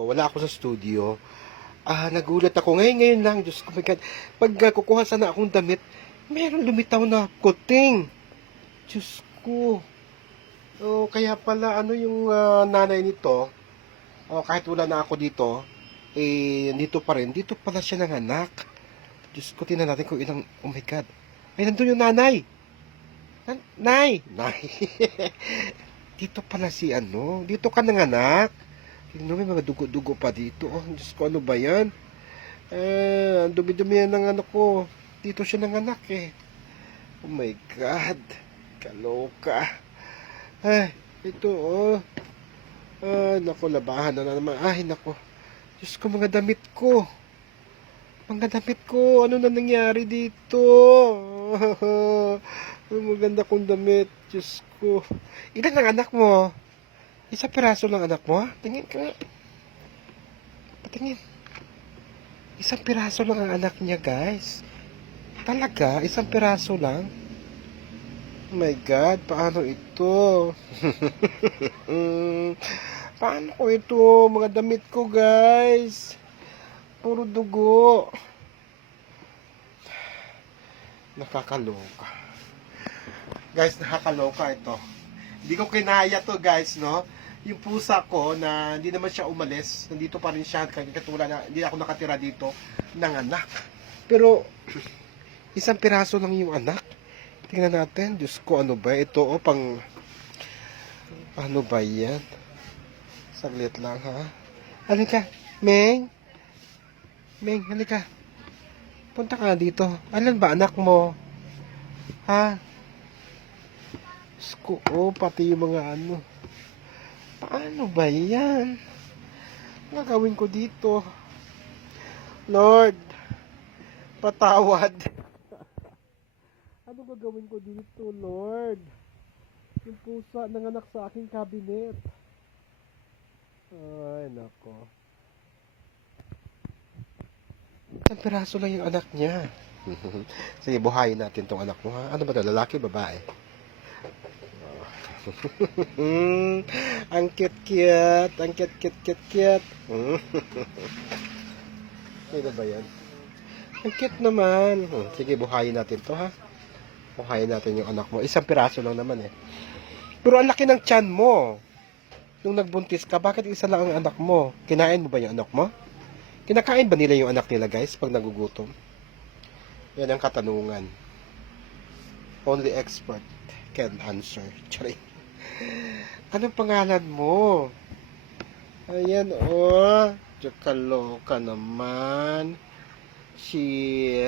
ko, wala ako sa studio. Ah, nagulat ako. Ngayon, ngayon lang, Diyos ko, my God. Pag uh, kukuha sana akong damit, meron lumitaw na kuting. Diyos ko. Oh, kaya pala, ano yung ah, nanay nito, oh, kahit wala na ako dito, eh, dito pa rin, dito pala siya ng anak. Diyos ko, tingnan natin kung ilang, oh my God. Ay, nandun yung nanay. Nan- Nay! Nay! dito pala si ano, dito ka ng anak. Tingnan may mga dugo-dugo pa dito. Oh, Diyos ko, ano ba yan? Eh, ang dumi-dumi yan ng ano ko. Dito siya ng anak eh. Oh my God. Kaloka. Ay, ito oh. Ay, nako, labahan na naman. Ay, nako. Diyos ko, mga damit ko. Mga damit ko. Ano na nangyari dito? Ang maganda kong damit. Diyos ko. Ilan ang anak mo? Isa piraso lang anak mo? Tingin ka. Patingin. Isang piraso lang ang anak niya, guys. Talaga? Isang piraso lang? Oh my God, paano ito? paano ko ito? Mga damit ko, guys. Puro dugo. Nakakaloka. Guys, nakakaloka ito. Hindi ko kinaya to, guys, no? Yung pusa ko na hindi naman siya umalis, nandito pa rin siya, katulad na hindi ako nakatira dito ng anak. Pero, isang piraso lang yung anak. Tingnan natin, Diyos ko, ano ba? Ito, oh, pang, ano ba yan? Saglit lang, ha? Halika, Meng. Meng, halika. Punta ka dito. Alan ba anak mo? Ha? Ko, oh, pati yung mga ano. Paano ba yan? Ang gagawin ko dito? Lord, patawad. ano gagawin ko dito, Lord? Yung pusa nanganak sa aking cabinet. Ay, nako. Isang piraso lang yung anak niya. Sige, buhayin natin tong anak mo, ha? Ano ba ito? Lalaki, babae? ang cute-cute. Ang cute-cute-cute-cute. Ano ba yan? Ang cute naman. Hmm, Sige, buhayin natin to ha. Buhayin natin yung anak mo. Isang piraso lang naman eh. Pero ang laki ng tiyan mo. Nung nagbuntis ka, bakit isa lang ang anak mo? Kinain mo ba yung anak mo? Kinakain ba nila yung anak nila guys pag nagugutom? Yan ang katanungan. Only expert can answer. Charing. Anong pangalan mo? Ayan, oh. Tsakaloka naman. Si...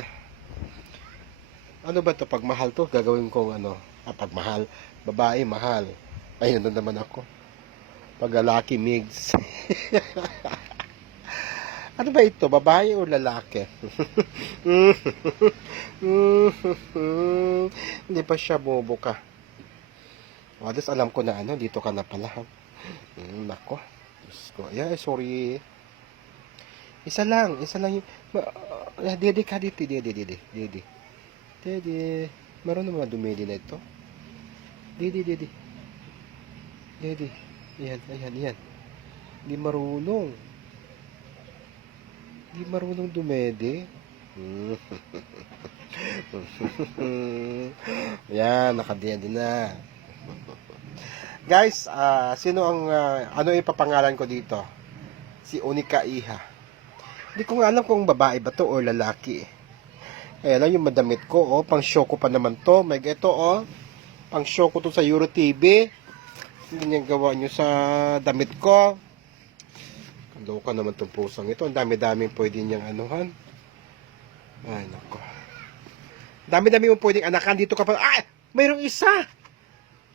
Ano ba to Pag mahal to, gagawin kong ano? Ah, pag mahal. Babae, mahal. Ayun na naman ako. Pag lalaki, migs. ano ba ito? Babae o lalaki? Hindi pa siya bobo ka. O, at least alam ko na ano, dito ka na pala. ha? Mm, nako. Diyos ko. Yeah, sorry. Isa lang, isa lang yung... Uh, dede ka dito, dede, dede, dede. Dede. Meron na mga dumedi na ito. Dede, dede. Dede. Ayan, ayan, ayan. Hindi marunong. Hindi marunong dumede. Yan, nakadede na. Guys, ah, sino ang ah, ano ipapangalan ko dito? Si Unika Iha. Hindi ko nga alam kung babae ba to o lalaki. Ayan lang yung madamit ko, oh, pang show ko pa naman to. May ito, oh, pang show ko to sa Euro TV. Ganyan gawa nyo sa damit ko. Kaloka naman tong pusang ito. Ang dami-daming pwede niyang anuhan. Ay, nako. Dami-dami mo pwedeng anakan dito ka pa. Ah! Mayroong isa!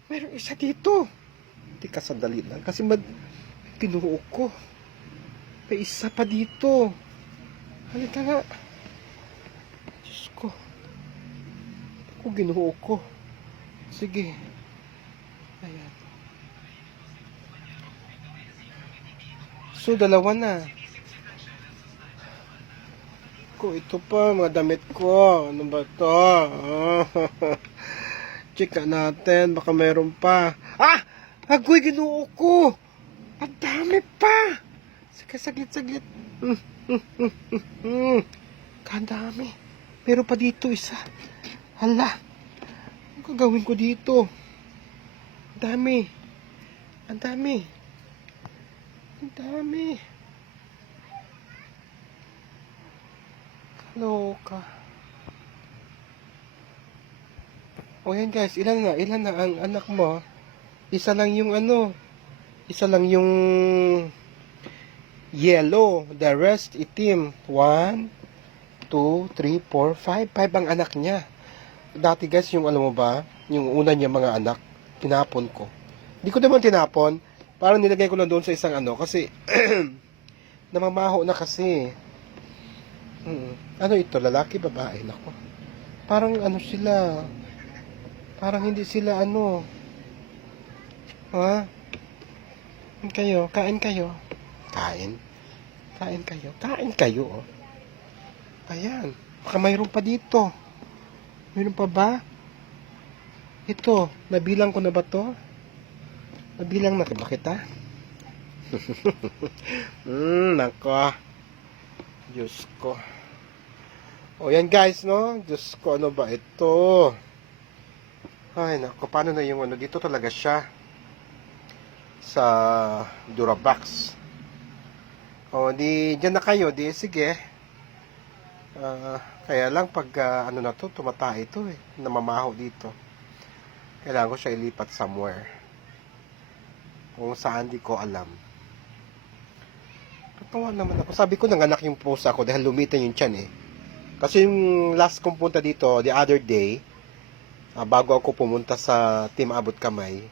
Mayroong isa dito. Hindi ka sandali lang. Kasi mad... Tinuok ko. May isa pa dito. Halika nga. Diyos ko. Ako ginuo ko. Sige. Ayan. So, dalawa na. Ko, ito pa, mga damit ko. Ano ba to? Chika natin, baka meron pa. Ah! Agoy, ginuo ko! Ang dami pa! Sige, saglit, saglit. Mm, mm, mm. Kandami. Meron pa dito isa. Hala. Ano gagawin ko dito? Ang dami. Ang dami. Ang dami. Kaloka. O yan guys, ilan na? Ilan na ang anak mo? Isa lang yung ano. Isa lang yung yellow. The rest itim. One, two, three, four, five. Five ang anak niya. Dati guys, yung alam mo ba, yung una niya mga anak, tinapon ko. Hindi ko naman tinapon. Parang nilagay ko lang doon sa isang ano. Kasi, namamaho na kasi. Mm. Ano ito? Lalaki, babae? Nako. Parang ano sila. Parang hindi sila ano. Ha? Kain kayo. Kain kayo. Kain? Kain kayo. Kain kayo. Oh. Ayan. Baka mayroon pa dito. Mayroon pa ba? Ito. Nabilang ko na ba to? Nabilang na ba kita? Hmm, nako. Diyos ko. O yan guys, no? Diyos ko, ano ba ito? Ay, nako. Paano na yung ano? Dito talaga siya. Sa Durabox. O, di, dyan na kayo. Di, sige. Ah, kaya lang pag ah, ano na to, tumata ito eh. Namamaho dito. Kailangan ko siya ilipat somewhere. Kung saan di ko alam. Tatawa naman ako. Sabi ko nanganak yung pusa ko dahil lumitan yung tiyan eh. Kasi yung last kong punta dito, the other day, ah, bago ako pumunta sa Team Abot Kamay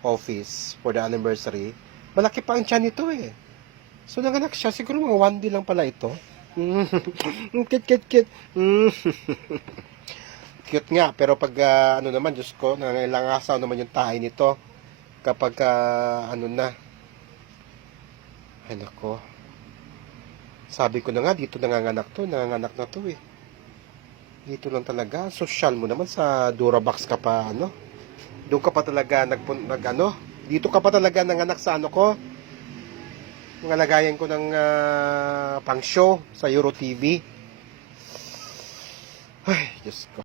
office for the anniversary, malaki pa ang tiyan nito eh. So nanganak siya, siguro mga 1 day lang pala ito. cute, cute, cute. cute nga, pero pag ah, ano naman, Diyos ko, nangilangasaw naman yung tahay nito kapag ah, ano na. Ay nako. Sabi ko na nga, dito nanganganak to, nanganganak na to eh. Dito lang talaga, social mo naman sa Durabox ka pa, ano. Doon ka pa talaga nag, nag ano, dito ka pa talaga nanganak sa ano ko, mga lagayan ko ng ah, pang show sa Euro TV. Ay, Diyos ko.